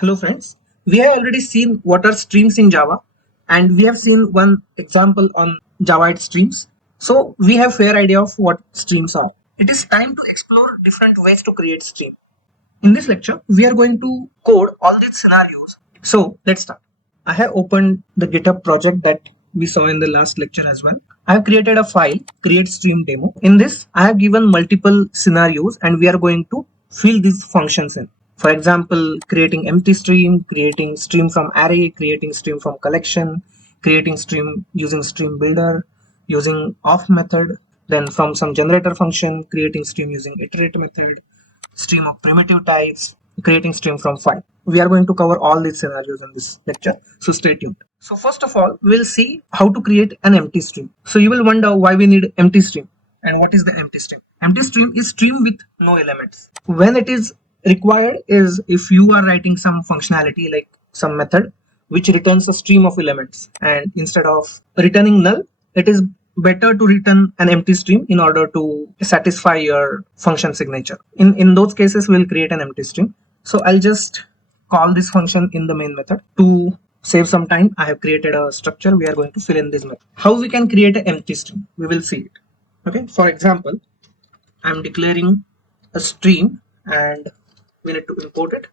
Hello friends, we have already seen what are streams in Java and we have seen one example on Java streams. So we have fair idea of what streams are. It is time to explore different ways to create stream. In this lecture, we are going to code all these scenarios. So let's start. I have opened the GitHub project that we saw in the last lecture as well. I have created a file, create stream demo. In this, I have given multiple scenarios and we are going to fill these functions in. For example, creating empty stream, creating stream from array, creating stream from collection, creating stream using Stream.builder, using of method, then from some generator function, creating stream using iterate method, stream of primitive types, creating stream from file. We are going to cover all these scenarios in this lecture, so stay tuned. So first of all, we'll see how to create an empty stream. So you will wonder why we need empty stream and what is the empty stream. Empty stream is stream with no elements. When it is required is if you are writing some functionality like some method which returns a stream of elements, and instead of returning null, it is better to return an empty stream in order to satisfy your function signature. In those cases, we'll create an empty stream. So I'll just call this function in the main method. To save some time, I have created a structure. We are going to fill in this method. How we can create an empty stream? We will see it. Okay. For example, I'm declaring a stream and we need to import it.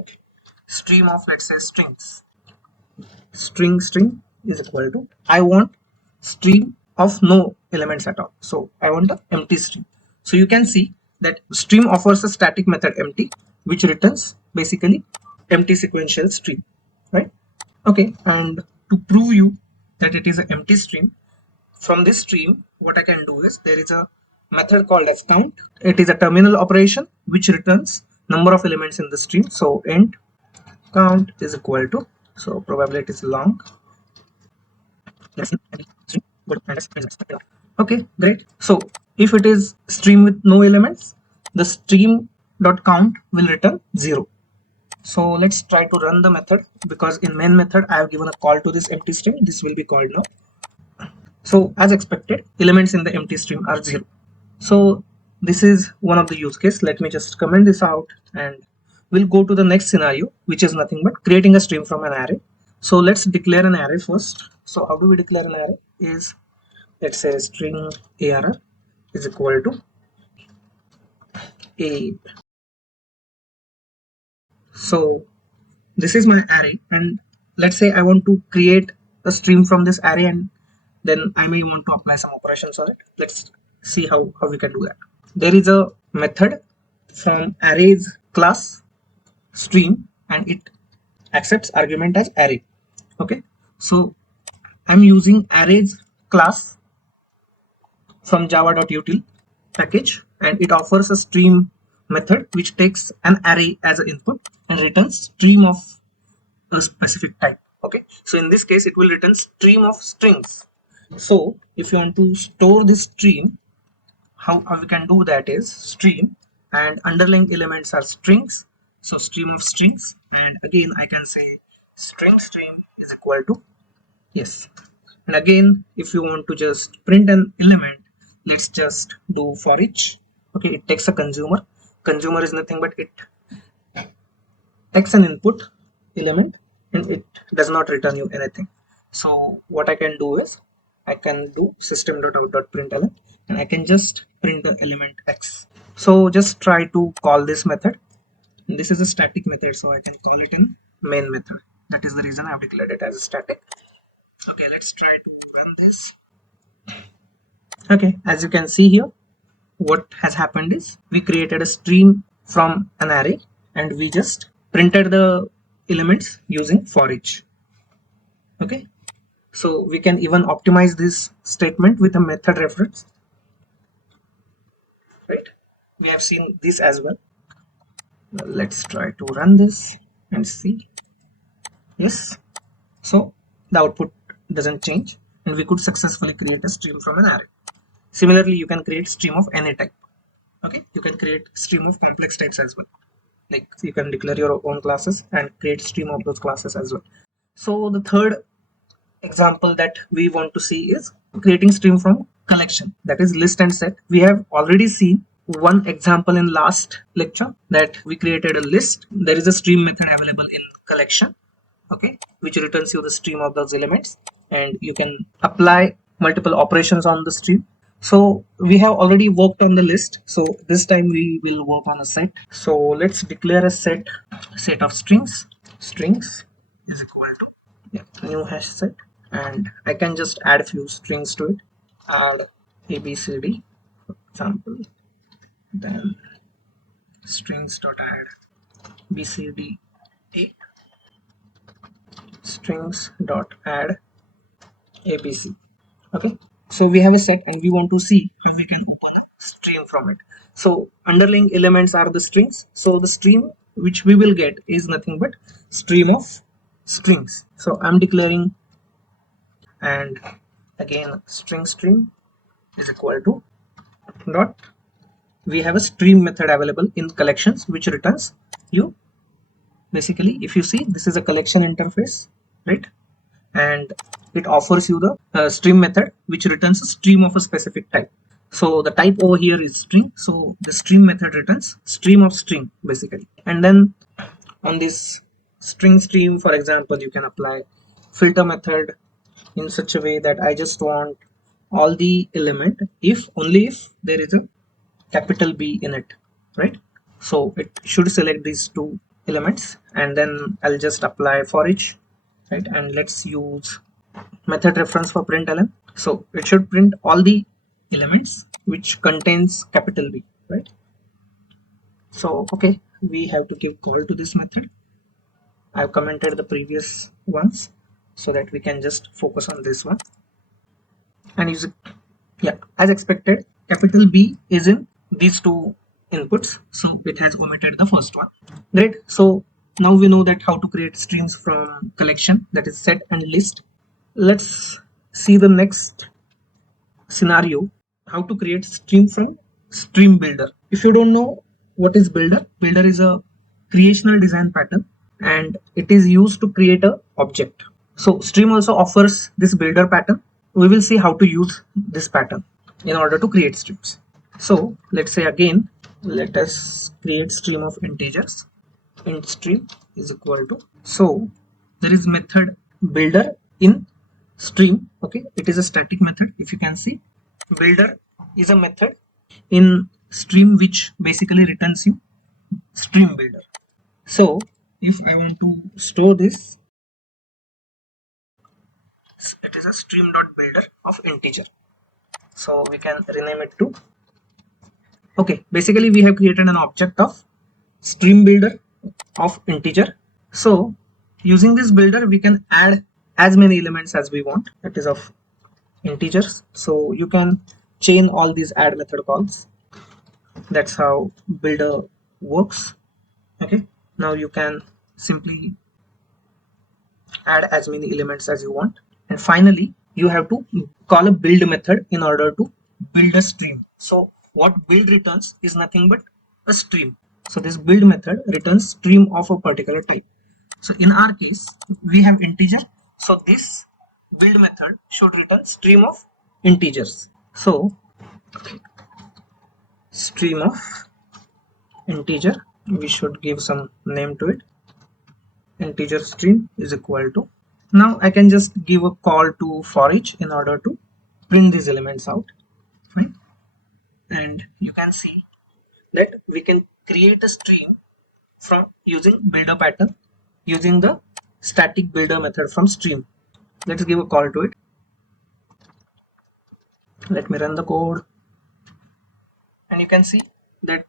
Okay. Stream of, let's say, strings. String is equal to, I want stream of no elements at all. So I want the empty stream. So you can see that stream offers a static method empty, which returns basically empty sequential stream, right? Okay, and to prove you that it is an empty stream, from this stream, what I can do is there is a method called as count. It is a terminal operation which returns number of elements in the stream. So int count is equal to, so probably it is long. Okay, great. So if it is stream with no elements, the stream.count will return 0. So let's try to run the method, because in main method I have given a call to this empty stream. This will be called now. So as expected, elements in the empty stream are 0. So this is one of the use case. Let me just comment this out and we'll go to the next scenario, which is nothing but creating a stream from an array. So let's declare an array first. So how do we declare an array? Is, let's say, string arr is equal to a. So this is my array, and let's say I want to create a stream from this array, and then I may want to apply some operations on it. Let's see how we can do that. There is a method from arrays class stream, and it accepts argument as array. Okay, so I'm using arrays class from java.util package, and it offers a stream method which takes an array as an input and returns stream of a specific type. Okay, so in this case it will return stream of strings. So if you want to store this stream, how we can do that is stream and underlying elements are strings, so stream of strings, and again I can say stream is equal to, yes, and again if you want to just print an element, let's just do for each. Okay, it takes a consumer is nothing but it takes an input element and it does not return you anything. So what I can do is I can do system.out.println and I can just print the element x. So just try to call this method. And this is a static method, so I can call it in main method. That is the reason I have declared it as a static. Okay, let's try to run this. Okay, as you can see here, what has happened is we created a stream from an array and we just printed the elements using for each. Okay, so we can even optimize this statement with a method reference, right? We have seen this as well. Let's try to run this and see. Yes, so the output doesn't change and we could successfully create a stream from an array. Similarly, you can create stream of any type. Okay, you can create stream of complex types as well. Like you can declare your own classes and create stream of those classes as well. So the third example that we want to see is creating stream from collection, that is list and set. We have already seen one example in last lecture that we created a list. There is a stream method available in collection, okay, which returns you the stream of those elements, and you can apply multiple operations on the stream. So we have already worked on the list, so this time we will work on a set. So let's declare a set of strings is equal to, yeah, new hash set, and I can just add a few strings to it. Add abcd, for example, then strings.add bcd8, strings.add abc. Okay, so we have a set and we want to see how we can open a stream from it. So underlying elements are the strings, so the stream which we will get is nothing but stream of strings. So I'm declaring, and again stream is equal to dot, we have a stream method available in collections which returns you, basically if you see this is a collection interface, right, and it offers you the stream method which returns a stream of a specific type. So the type over here is string, so the stream method returns stream of string basically. And then on this stream, for example, you can apply filter method in such a way that I just want all the element if only if there is a capital B in it, right? So it should select these two elements, and then I'll just apply for each, right? And let's use method reference for println. So it should print all the elements which contains capital B, right? So okay, we have to give call to this method. I've commented the previous ones so that we can just focus on this one. And is, yeah, as expected, capital B is in these two inputs, so it has omitted the first one. Great. So now we know that how to create streams from collection, that is set and list. Let's see the next scenario, how to create stream from stream builder. If you don't know what is builder is a creational design pattern and it is used to create a object. So stream also offers this builder pattern. We will see how to use this pattern in order to create streams. So let's say again, let us create stream of integers. IntStream is equal to, so there is method builder in stream, okay, it is a static method. If you can see, builder is a method in stream which basically returns you stream builder. So if I want to store this, it is a stream.builder of integer, so we can rename it to, okay, basically we have created an object of stream builder of integer. So using this builder we can add as many elements as we want, that is of integers. So you can chain all these add method calls. That's how builder works. Okay, now you can simply add as many elements as you want, and finally you have to call a build method in order to build a stream. So what build returns is nothing but a stream. So this build method returns stream of a particular type. So in our case we have integer, so this build method should return stream of integers. So stream of integer, we should give some name to it. Integer stream is equal to, now I can just give a call to for each in order to print these elements out, right? And you can see that we can create a stream from using builder pattern using the static builder method from stream. Let's give a call to it. Let me run the code, and you can see that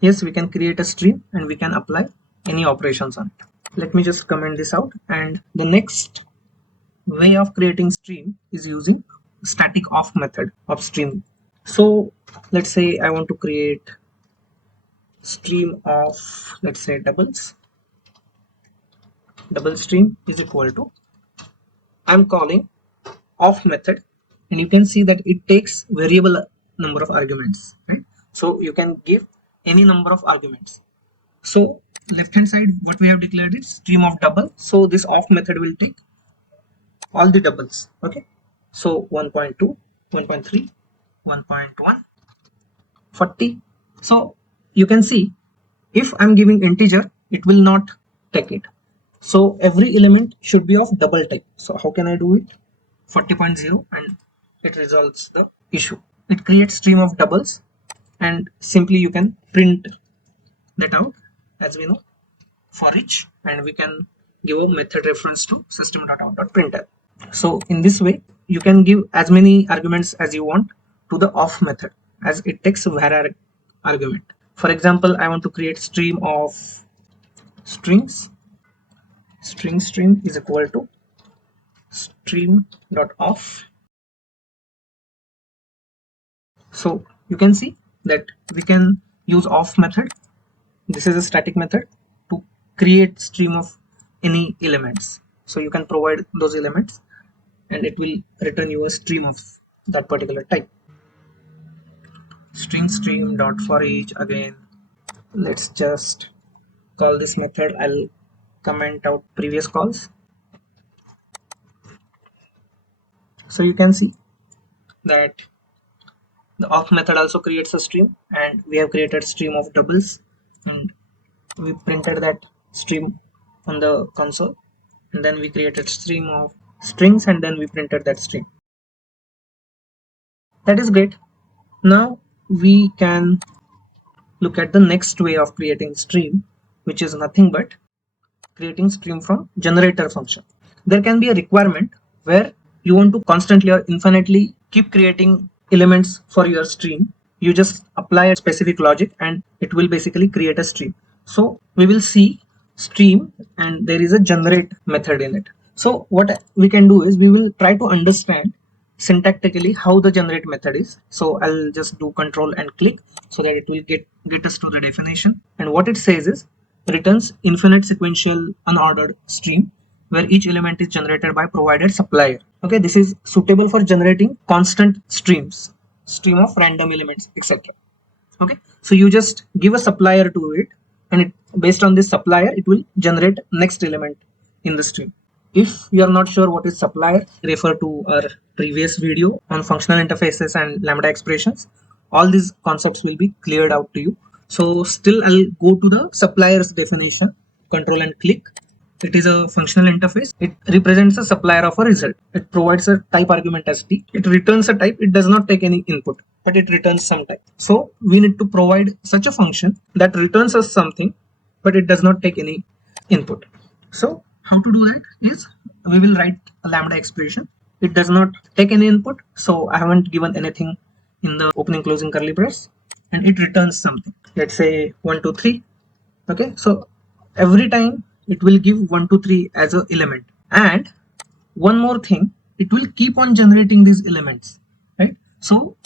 yes, we can create a stream and we can apply any operations on it. Let me just comment this out. And the next way of creating stream is using static off method of stream. So let's say I want to create stream of, let's say, doubles. Double stream is equal to, I'm calling off method, and you can see that it takes variable number of arguments, right? So you can give any number of arguments. So left hand side what we have declared is stream of double, so this off method will take all the doubles, okay? So 1.2, 1.3, 1.1, 40, So you can see if I'm giving integer, it will not take it. So every element should be of double type. So how can I do it? 40.0 and it resolves the issue. It creates stream of doubles and simply you can print that out as we know for each, and we can give a method reference to system.out.println. So in this way you can give as many arguments as you want to the of method as it takes var argument. For example, I want to create stream of strings. Stream is equal to Stream.of. So you can see that we can use of method. This is a static method to create stream of any elements. So you can provide those elements and it will return you a stream of that particular type. Stream.forEach again. Let's just call this method. I'll comment out previous calls. So you can see that the of method also creates a stream, and we have created stream of doubles, and we printed that stream on the console, and then we created stream of strings and then we printed that stream. That is great. Now we can look at the next way of creating stream, which is nothing but creating stream from generator function. There can be a requirement where you want to constantly or infinitely keep creating elements for your stream. You just apply a specific logic and it will basically create a stream. So we will see stream and there is a generate method in it. So what we can do is we will try to understand syntactically how the generate method is. So I'll just do control and click so that it will get us to the definition. And what it says is returns infinite sequential unordered stream where each element is generated by provided supplier. Okay, this is suitable for generating constant streams, stream of random elements, etc. Okay, so you just give a supplier to it, and it, based on this supplier, it will generate next element in the stream. If you are not sure what is supplier, refer to our previous video on functional interfaces and lambda expressions. All these concepts will be cleared out to you. So still I'll go to the supplier's definition, control and click. It is a functional interface. It represents a supplier of a result. It provides a type argument as t. It returns a type. It does not take any input, but it returns some type. So we need to provide such a function that returns us something, but it does not take any input. So how to do that is we will write a lambda expression. It does not take any input, so I haven't given anything in the opening closing curly brace, and it returns something. Let's say 1 2 3. Okay, so every time it will give 1 2 3 as an element, and one more thing, it will keep on generating these elements, right? So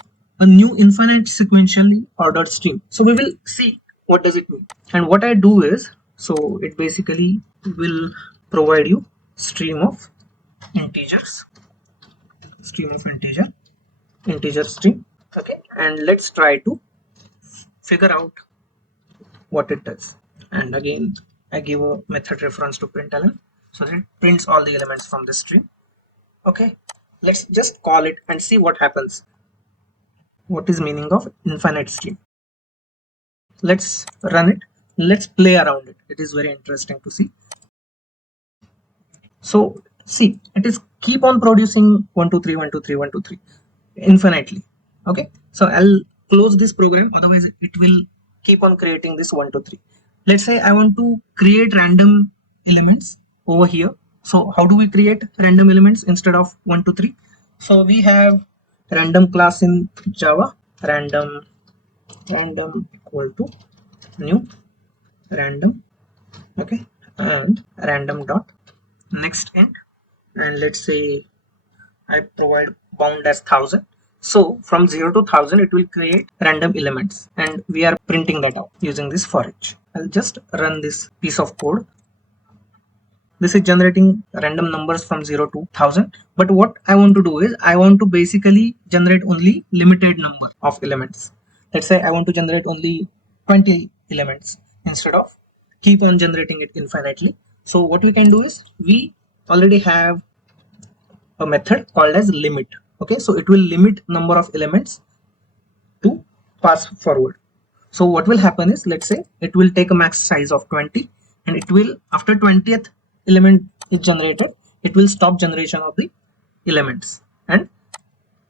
a new infinite sequentially ordered stream. So we will see what does it mean. And what I do is, so it basically will provide you stream of integers, integer stream. Okay, and let's try to figure out what it does. And again I give a method reference to println so that it prints all the elements from the stream. Okay, let's just call it and see what happens. What is meaning of infinite stream? Let's run it. Let's play around it. It is very interesting to see. So see, it is keep on producing 1 2 3 1 2 3 1 2 3 infinitely. Okay, so I'll close this program, otherwise it will keep on creating this 1 2 3. Let's say I want to create random elements over here. So how do we create random elements instead of 1 2 3? So we have random class in Java, random equal to new random. Okay, and random dot next int, and let's say I provide bound as 1000. So from 0 to 1000 it will create random elements, and we are printing that out using this for each. I'll just run this piece of code. This is generating random numbers from 0 to 1000, but what I want to do is I want to basically generate only limited number of elements. Let's say I want to generate only 20 elements instead of keep on generating it infinitely. So what we can do is we already have a method called as limit. Okay, so it will limit number of elements to pass forward. So what will happen is, let's say it will take a max size of 20, and it will, after 20th element is generated, it will stop generation of the elements, and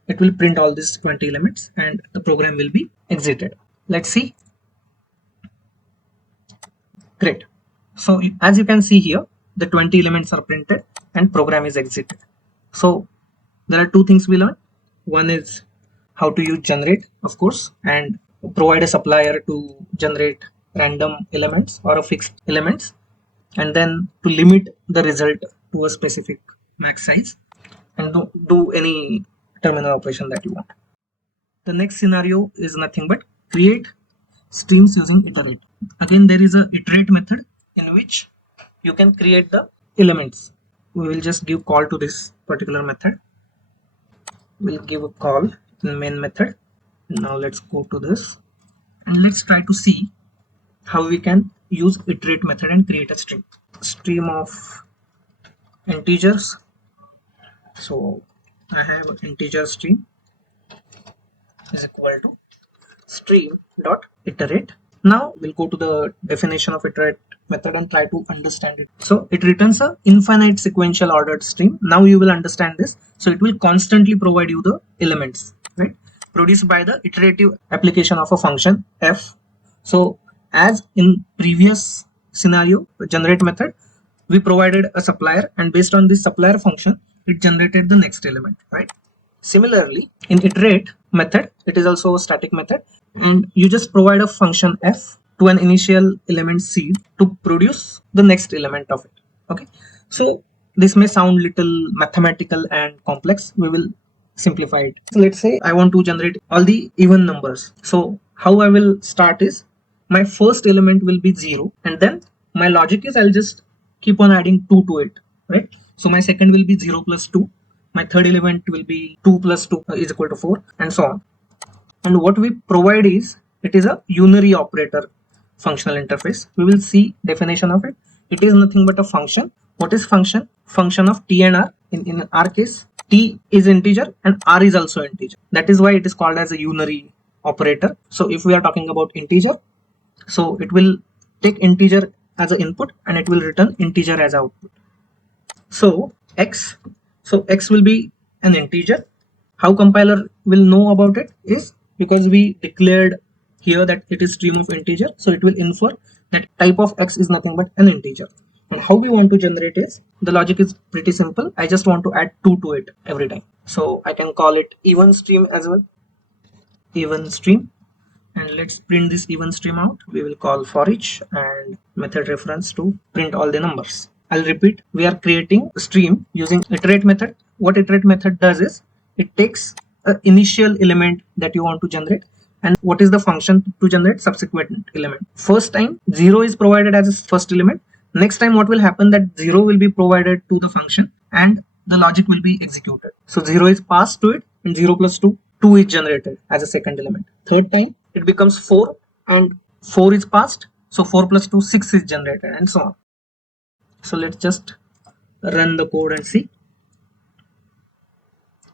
it will print all these 20 elements, and the program will be exited. Let's see. Great. So as you can see here, the 20 elements are printed and program is exited. So there are two things we learned. One is how to use generate, of course, and provide a supplier to generate random elements or a fixed elements, and then to limit the result to a specific max size, and do any terminal operation that you want. The next scenario is nothing but create streams using iterate. Again, there is a iterate method in which you can create the elements. We will just give call to this particular method. We'll give a call in the main method. Now let's go to this and let's try to see how we can use iterate method and create a string. Stream of integers. So I have integer stream is equal to Stream.iterate. Now we'll go to the definition of iterate method and try to understand it. So it returns a infinite sequential ordered stream. Now you will understand this. So it will constantly provide you the elements, right, produced by the iterative application of a function f. So as in previous scenario, generate method, we provided a supplier, and based on this supplier function, it generated the next element, right? Similarly, in iterate method, it is also a static method, and you just provide a function f to an initial element seed to produce the next element of it. Okay, so this may sound little mathematical and complex. We will simplify it. So let's say I want to generate all the even numbers. So how I will start is, my first element will be 0, and then my logic is I'll just keep on adding 2 to it, right? So my second will be 0 plus 2. My third element will be 2 plus 2 is equal to 4, and so on. And what we provide is, it is a unary operator functional interface. We will see definition of it. It is nothing but a function. What is function? Function of t and r. In our case, t is integer and r is also integer. That is why it is called as a unary operator. So if we are talking about integer, so it will take integer as an input and it will return integer as output. So x will be an integer. How compiler will know about it is because we declared here that it is stream of integer, so it will infer that type of x is nothing but an integer. And how we want to generate is, the logic is pretty simple. I just want to add 2 to it every time. So I can call it even stream as well, even stream, and let's print this even stream out. We will call forEach and method reference to print all the numbers. I'll repeat, we are creating a stream using iterate method. What iterate method does is, it takes an initial element that you want to generate, and what is the function to generate subsequent element. First time 0 is provided as a first element. Next time what will happen, that 0 will be provided to the function and the logic will be executed. So 0 is passed to it, and 0 plus 2 is generated as a second element. Third time it becomes 4 and 4 is passed, so 4 plus 2 6 is generated, and so on. So let's just run the code and see.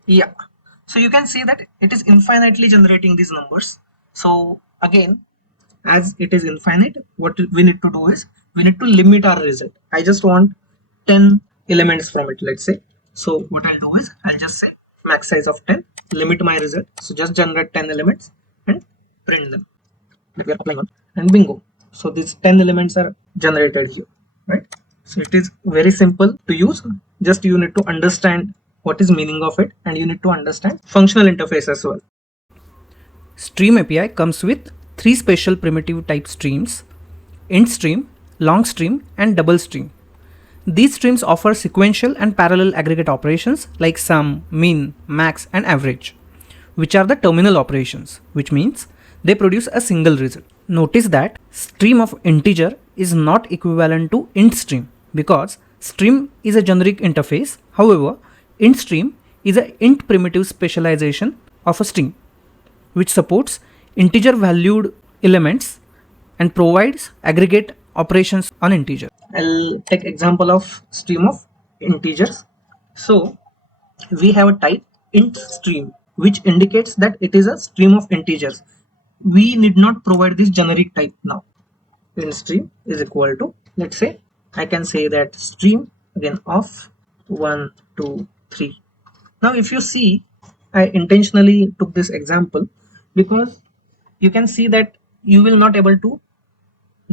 Yeah, so you can see that it is infinitely generating these numbers. So again, as it is infinite, what we need to do is, we need to limit our result. I just want 10 elements from it, let's say. So what I'll do is, I'll just say max size of 10, limit my result. So just generate 10 elements and print them that we are applying on, and bingo. So these 10 elements are generated here, right? So it is very simple to use. Just you need to understand what is meaning of it, and you need to understand functional interface as well. Stream API comes with 3 special primitive type streams: IntStream, LongStream, and DoubleStream. These streams offer sequential and parallel aggregate operations like sum, min, max, and average, which are the terminal operations, which means they produce a single result. Notice that stream of integer is not equivalent to IntStream, because stream is a generic interface. However, IntStream is an int primitive specialization of a string, which supports integer valued elements and provides aggregate operations on integer. I'll take example of stream of integers. So we have a type IntStream, which indicates that it is a stream of integers. we need not provide this generic type now. IntStream is equal to, let's say, I can say that stream again of 1, 2, 3. Now if you see, I intentionally took this example because you can see that you will not able to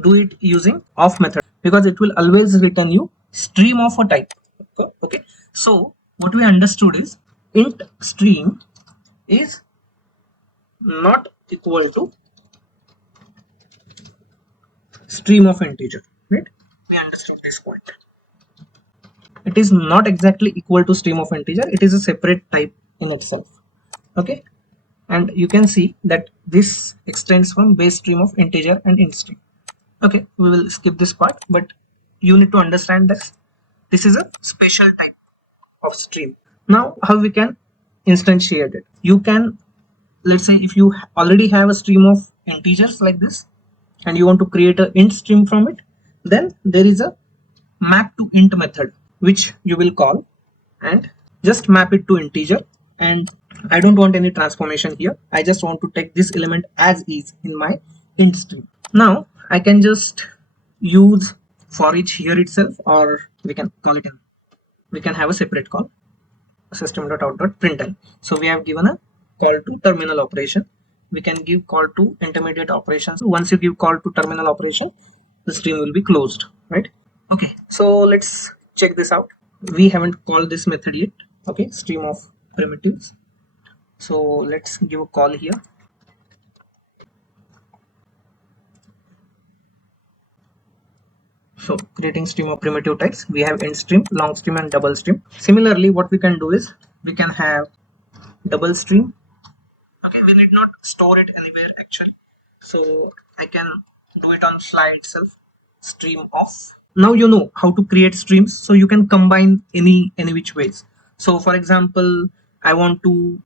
do it using of method, because it will always return you stream of a type. Okay, so what we understood is int stream is not equal to stream of integer, right? We understood this point. It is not exactly equal to stream of integer, it is a separate type in itself. Okay, and you can see that this extends from base stream of integer and int stream. Okay, we will skip this part, but you need to understand that this is a special type of stream. Now how we can instantiate it? You can, let's say if you already have a stream of integers like this and you want to create an int stream from it, then there is a map to int method which you will call and just map it to integer. And I don't want any transformation here, I just want to take this element as is in my int stream. Now I can just use for each here itself, or we can call it in, we can have a separate call, system.out.println. So we have given a call to terminal operation. We can give call to intermediate operations. Once you give call to terminal operation, the stream will be closed, right? Okay, so let's check this out. We haven't called this method yet. Okay, stream of primitives. So let's give a call here. So creating stream of primitive types, we have IntStream, LongStream and DoubleStream. Similarly, what we can do is we can have DoubleStream. Okay, we need not store it anywhere actually, so I can do it on Shree itself, Stream.of. Now you know how to create streams, so you can combine any which ways. So for example, I want to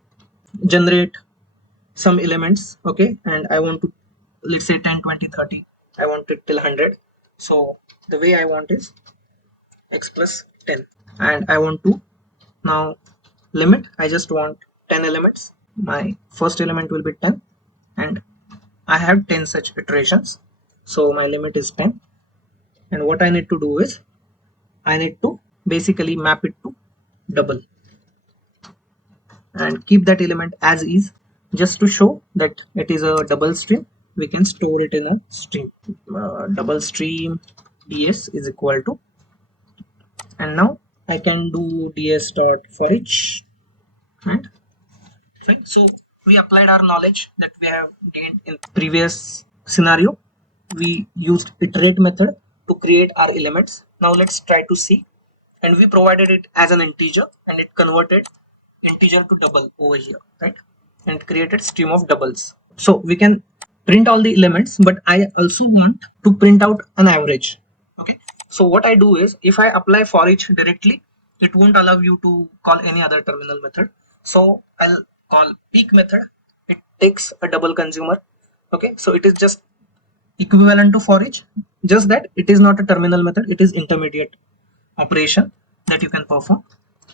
generate some elements, okay, and I want to, let's say 10, 20, 30, I want it till 100. So the way I want is x plus 10, and I want to now limit, I just want 10 elements. My first element will be 10 and I have 10 such iterations, so my limit is 10. And what I need to do is I need to basically map it to double and keep that element as is, just to show that it is a double stream. We can store it in a stream. Double stream ds is equal to, and now I can do ds.forEach, and fine. So we applied our knowledge that we have gained in previous scenario. We used iterate method to create our elements. Now let's try to see, and we provided it as an integer and it converted integer to double over here, right, and created stream of doubles. So we can print all the elements, but I also want to print out an average. Okay, so what I do is if I apply for each directly, it won't allow you to call any other terminal method. So I'll call peak method, it takes a double consumer. Okay, so it is just equivalent to for each, just that it is not a terminal method, it is intermediate operation that you can perform.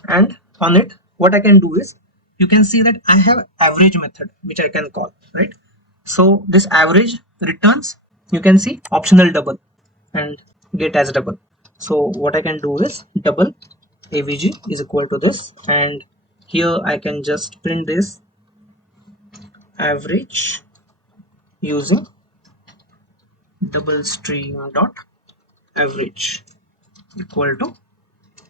And on it, what I can do is, you can see that I have average method which I can call, right? So this average returns, you can see optional double and get as double. So what I can do is double avg is equal to this, and here I can just print this average using DoubleStream dot average equal to,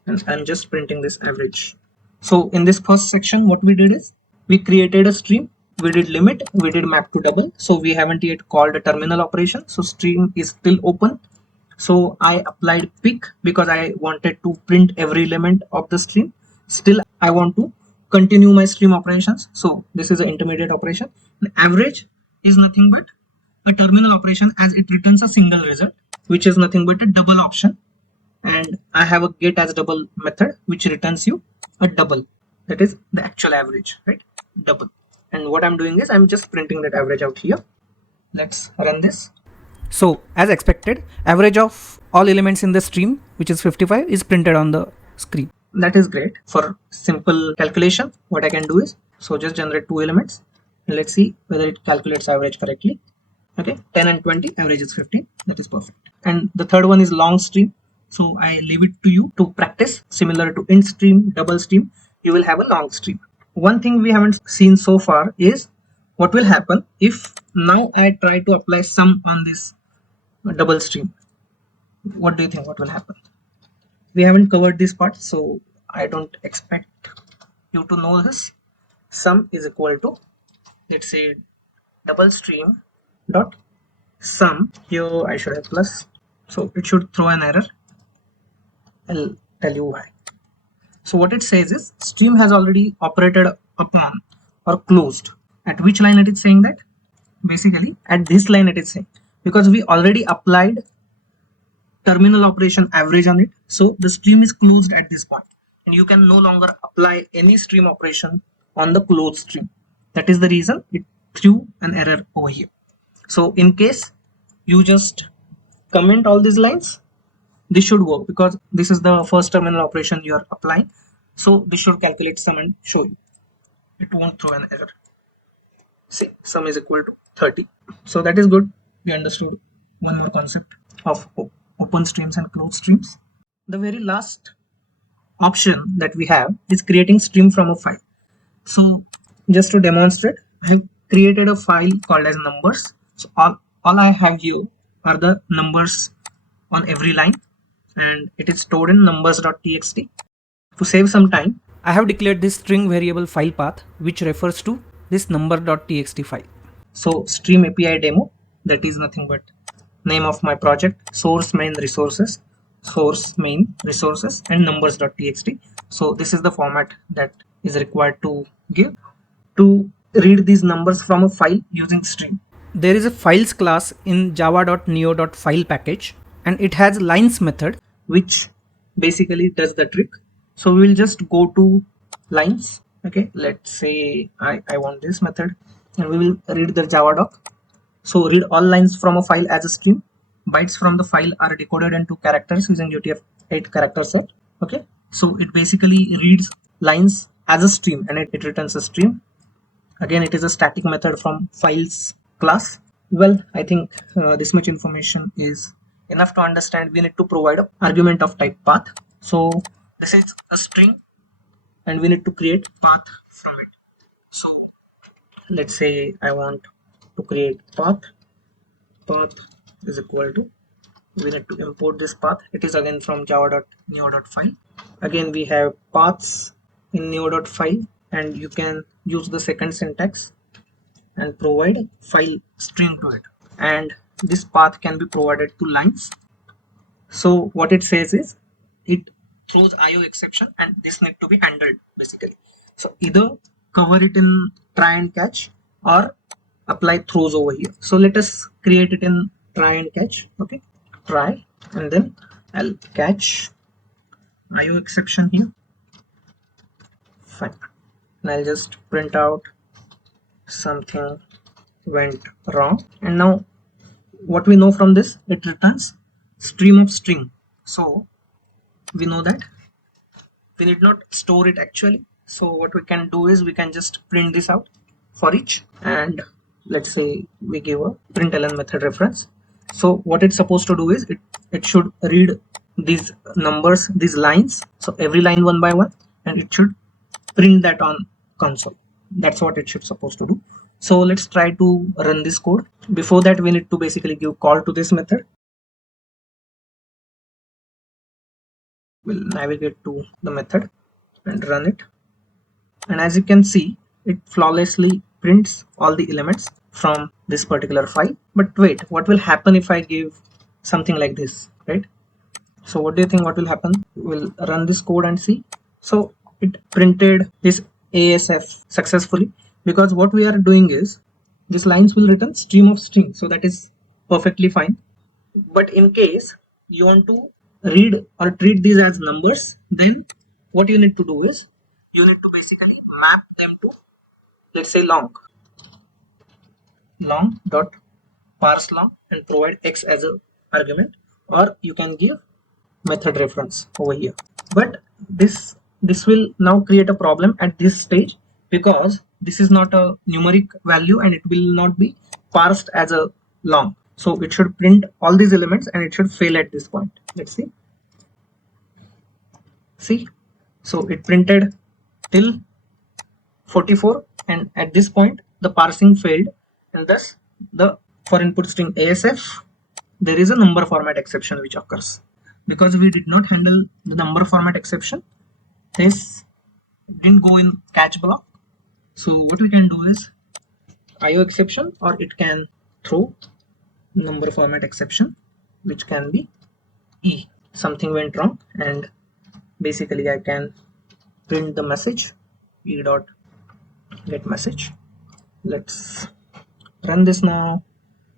and I'm just printing this average. So in this first section, what we did is we created a stream, we did limit, we did map to double. So we haven't yet called a terminal operation, so stream is still open. So I applied pick because I wanted to print every element of the stream. Still I want to continue my stream operations, so this is an intermediate operation. The average is nothing but a terminal operation, as it returns a single result, which is nothing but a double option. And I have a get as double method which returns you a double, that is the actual average, right? Double. And what I'm doing is I'm just printing that average out here. Let's run this. So as expected, average of all elements in the stream, which is 55, is printed on the screen. That is great. For simple calculation, what I can do is, so just generate two elements Let's see whether it calculates average correctly. Okay, 10 and 20, average is 15. That is perfect. And the third one is LongStream. So I leave it to you to practice. Similar to IntStream, DoubleStream, you will have a LongStream. One thing we haven't seen so far is what will happen if now I try to apply sum on this DoubleStream. What do you think? What will happen? We haven't covered this part, so I don't expect you to know this. Sum is equal to, let's say, DoubleStream dot sum. Here I should have plus, so it should throw an error. I'll tell you why. So what it says is stream has already operated upon or closed. At which line it is saying that? Basically at this line it is saying, because we already applied terminal operation average on it, so the stream is closed at this point and you can no longer apply any stream operation on the closed stream. That is the reason it threw an error over here. So in case you just comment all these lines, this should work because this is the first terminal operation you are applying. So this should calculate sum and show you. It won't throw an error. See, sum is equal to 30. So that is good. We understood one more concept of open streams and closed streams. The very last option that we have is creating stream from a file. So just to demonstrate, I have created a file called as numbers. So all I have here are the numbers on every line, and it is stored in numbers.txt. To save some time, I have declared this string variable file path which refers to this number.txt file. So Stream API demo, that is nothing but name of my project, source main resources, and numbers.txt. So this is the format that is required to give to read these numbers from a file using stream. There is a files class in java.neo.file package and it has lines method which basically does the trick. So we will just go to lines. Okay, let's say I want this method and we will read the Java doc. So read all lines from a file as a stream. Bytes from the file are decoded into characters using UTF-8 character set. Okay, so it basically reads lines as a stream and it returns a stream. Again, it is a static method from files class. Well, I think this much information is enough to understand. We need to provide an argument of type path. So this is a string and we need to create path from it. So let's say I want to create path is equal to, we need to import this path. It is again from java.neo.file. Again, we have paths in neo.file and you can use the second syntax and provide file string to it, and this path can be provided to lines. So what it says is it throws IO exception and this need to be handled basically. So either cover it in try and catch or apply throws over here. So let us create it in try and catch. Okay, try, and then I'll catch IO exception here. Fine, and I'll just print out something went wrong. And now what we know from this, it returns stream of string. So we know that we need not store it actually. So what we can do is we can just print this out for each, and let's say we give a println method reference. So what it's supposed to do is it should read these numbers, these lines, so every line one by one, and it should print that on console. That's what it should supposed to do. So let's try to run this code. Before that, we need to basically give call to this method. We'll navigate to the method and run it, and as you can see, it flawlessly prints all the elements from this particular file. But wait, what will happen if I give something like this, right? So what do you think what will happen? We'll run this code and see. So it printed this ASF successfully, because what we are doing is these lines will return stream of string, so that is perfectly fine. But in case you want to read or treat these as numbers, then what you need to do is you need to basically map them to, let's say, long dot parse long and provide x as a argument, or you can give method reference over here. But this will now create a problem at this stage, because this is not a numeric value and it will not be parsed as a long. So it should print all these elements and it should fail at this point. Let's see. So it printed till 44 and at this point the parsing failed, and thus the for input string ASF there is a number format exception which occurs. Because we did not handle the number format exception, this didn't go in catch block. So what we can do is IO exception, or it can throw number format exception, which can be E. Something went wrong, and basically I can print the message E dot get message. Let's run this now.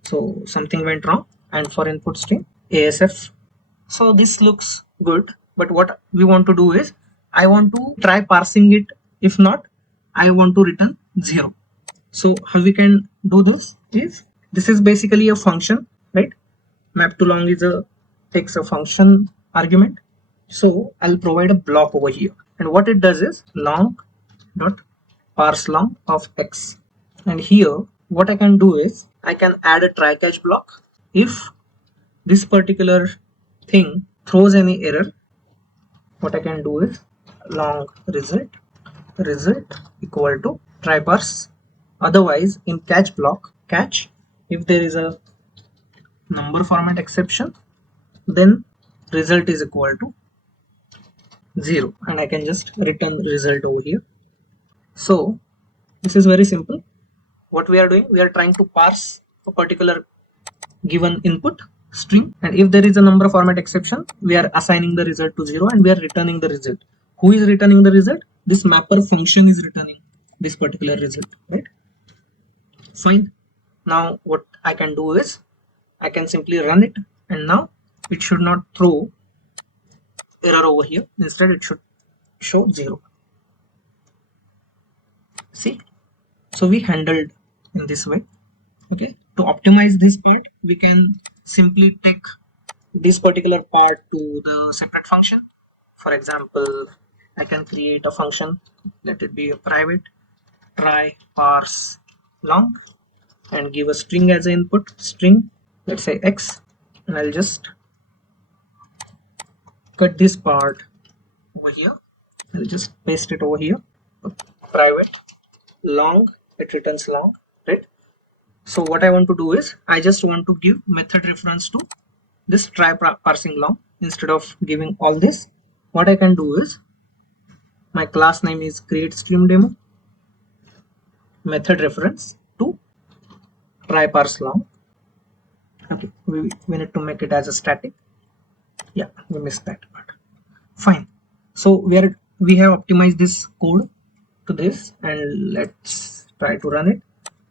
So something went wrong, and for input string ASF. So this looks good, but what we want to do is I want to try parsing it. If not, I want to return 0. So how we can do this is, this is basically a function, right? Map to long is takes a function argument. So I'll provide a block over here, and what it does is long dot parse long of x. And here what I can do is I can add a try catch block. If this particular thing throws any error, what I can do is long result equal to try parse. Otherwise in catch block, catch, if there is a number format exception, then result is equal to 0, and I can just return result over here. So this is very simple. What we are doing, we are trying to parse a particular given input string, and if there is a number format exception, we are assigning the result to 0 and we are returning the result. Who is returning the result? This mapper function is returning this particular result, right? Fine. Now what I can do is I can simply run it, and now it should not throw error over here. Instead it should show 0. See, so we handled in this way. Okay, to optimize this part, we can simply take this particular part to the separate function. For example, I can create a function, let it be a private try parse long, and give a string as an input, string, let's say x, and I'll just cut this part over here. I'll just paste it over here. Private long, it returns long, right? So what I want to do is I just want to give method reference to this try parsing long. Instead of giving all this, what I can do is my class name is create stream demo, method reference to try parse long. Okay, we need to make it as a static. Yeah, we missed that part. Fine. So we have optimized this code to this, and let's try to run it.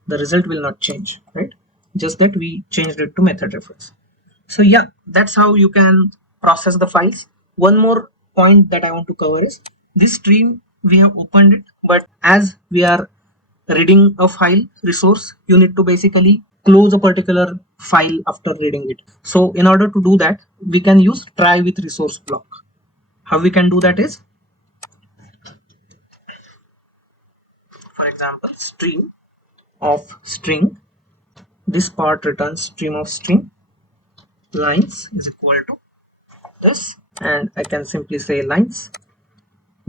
The result will not change, right? Just that we changed it to method reference. So yeah, that's how you can process the files. One more point that I want to cover is this stream, we have opened it, but as we are reading a file resource, you need to basically close a particular file after reading it. So in order to do that, we can use try with resource block. How we can do that is, for example, stream of string, this part returns stream of string, lines is equal to this, and I can simply say lines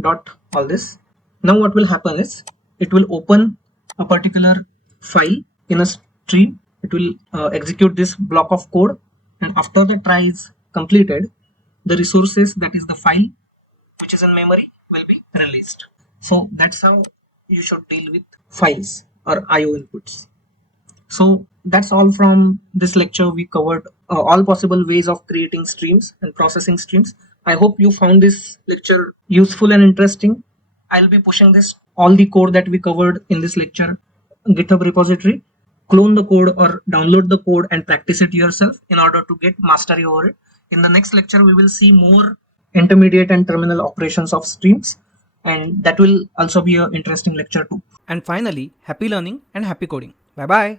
dot all this. Now what will happen is it will open a particular file in a stream. It will execute this block of code, and after the try is completed, the resources, that is the file which is in memory, will be released. So that's how you should deal with files or IO inputs. So that's all from this lecture. We covered all possible ways of creating streams and processing streams. I hope you found this lecture useful and interesting. I'll be pushing this, all the code that we covered in this lecture, GitHub repository. Clone the code or download the code and practice it yourself in order to get mastery over it. In the next lecture, we will see more intermediate and terminal operations of streams, and that will also be an interesting lecture too. And finally, happy learning and happy coding. Bye bye.